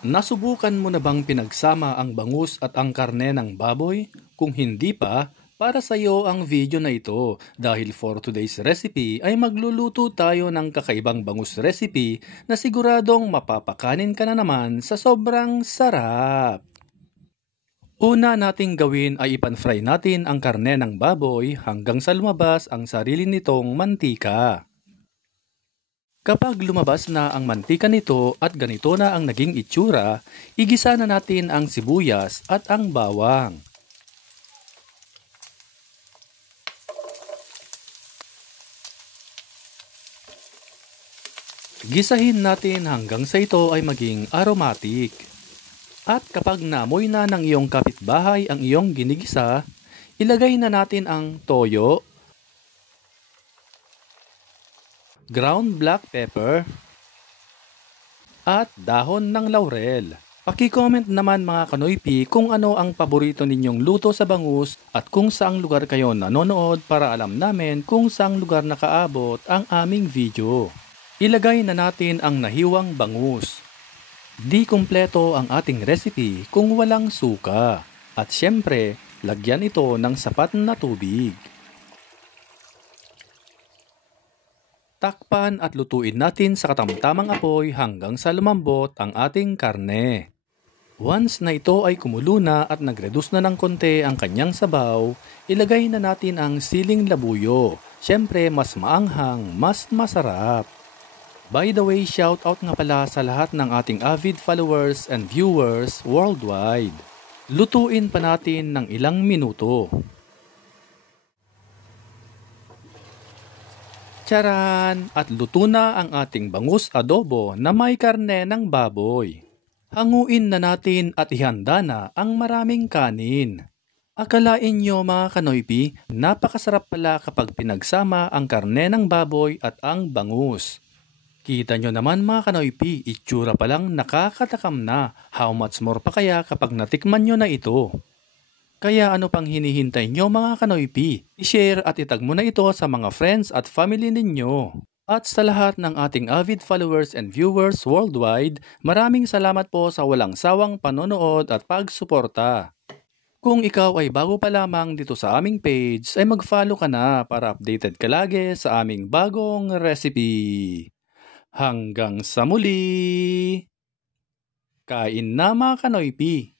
Nasubukan mo na bang pinagsama ang bangus at ang karne ng baboy? Kung hindi pa, para sa iyo ang video na ito dahil for today's recipe ay magluluto tayo ng kakaibang bangus recipe na siguradong mapapakanin ka na naman sa sobrang sarap. Una nating gawin ay ipan-fry natin ang karne ng baboy hanggang sa lumabas ang sarili nitong mantika. Kapag lumabas na ang mantika nito at ganito na ang naging itsura, igisa na natin ang sibuyas at ang bawang. Gisahin natin hanggang sa ito ay maging aromatic. At kapag naamoy na ng iyong kapitbahay ang iyong ginigisa, ilagay na natin ang toyo, ground black pepper, at dahon ng laurel. Paki-comment naman mga kanoypi kung ano ang paborito ninyong luto sa bangus at kung saang lugar kayo nanonood para alam namin kung saang lugar nakaabot ang aming video. Ilagay na natin ang nahiwang bangus. Di kumpleto ang ating recipe kung walang suka. At syempre, lagyan ito ng sapat na tubig. Takpan at lutuin natin sa katamtamang apoy hanggang sa lumambot ang ating karne. Once na ito ay kumulo na at nag-reduce na ng konti ang kanyang sabaw, ilagay na natin ang siling labuyo. Syempre, mas maanghang, mas masarap. By the way, shout out nga pala sa lahat ng ating avid followers and viewers worldwide. Lutuin pa natin ng ilang minuto. Charan! At luto na ang ating bangus adobo na may karne ng baboy. Hanguin na natin at ihanda na ang maraming kanin. Akalain nyo mga kanoypi, napakasarap pala kapag pinagsama ang karne ng baboy at ang bangus. Kita nyo naman mga kanoypi, itsura pa lang nakakatakam na. How much more pa kaya kapag natikman nyo na ito? Kaya ano pang hinihintay nyo mga kanoypi? I-share at itag mo na ito sa mga friends at family ninyo. At sa lahat ng ating avid followers and viewers worldwide, maraming salamat po sa walang sawang panonood at pagsuporta. Kung ikaw ay bago pa lamang dito sa aming page, ay mag-follow ka na para updated ka lagi sa aming bagong recipe. Hanggang sa muli! Kain na mga kanoypi!